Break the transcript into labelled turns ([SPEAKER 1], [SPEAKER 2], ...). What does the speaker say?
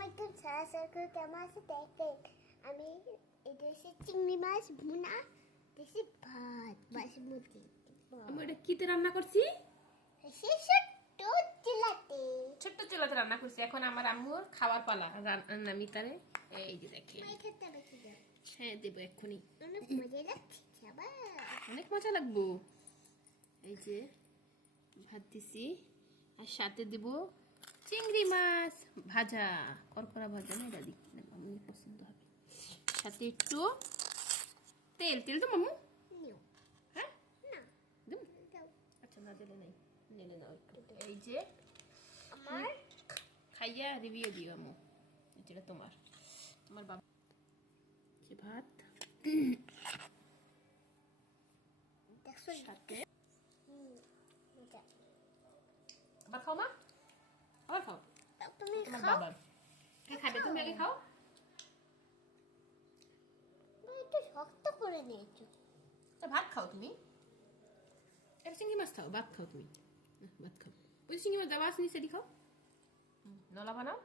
[SPEAKER 1] আলাইকুম সারা কেমন আছে দেখেন আমি হচ্ছে চিংড়ি মাছ ভুনা দেশি ভাত বাসমতি
[SPEAKER 2] আমি ওটা কিতে রান্না করছি?
[SPEAKER 1] সে ছোট্ট চিলাতে।
[SPEAKER 2] ছোট্ট চুলাতে রান্না করছি। এখন আমার আম্মুর খাওয়ার পালা। রান্না মিতারে। এই যে দেখে
[SPEAKER 1] খেতে বেশি
[SPEAKER 2] হ্যাঁ দেবো এক্ষুনি।
[SPEAKER 1] অনেক মজা লাগছে
[SPEAKER 2] অনেক মজা লাগবো। এই যে ভাত দিছি। আর সাথে দেব চিংড়ি মাছ ভাজা করকরা ভাজা না এটা দিই মামুনি পছন্দ হবে। সাথে একটু তেল। তেল তো মামু? হ্যাঁ? আচ্ছা না দিলে নাই। নিলে নাও এই যে
[SPEAKER 1] আমার?
[SPEAKER 2] খাইয়া রিভিউ দিও যেটা তোমার। তোমার বাবা যে ভাত।
[SPEAKER 1] দেখছ
[SPEAKER 2] সাথে আবার খাও মা আবার খাও
[SPEAKER 1] দাও তুমি
[SPEAKER 2] তোমার
[SPEAKER 1] খাও
[SPEAKER 2] বাবার খাবে তুমি আগে খাও
[SPEAKER 1] একটু শক্ত করে
[SPEAKER 2] তা ভাত খাও তুমি এটা চিংড়ি মাছ খাও ভাত খাও তুমি ভাত খাও ওই চিংড়ি মাছ দেওয়া আছে নিচে দি খাও নলা বানাও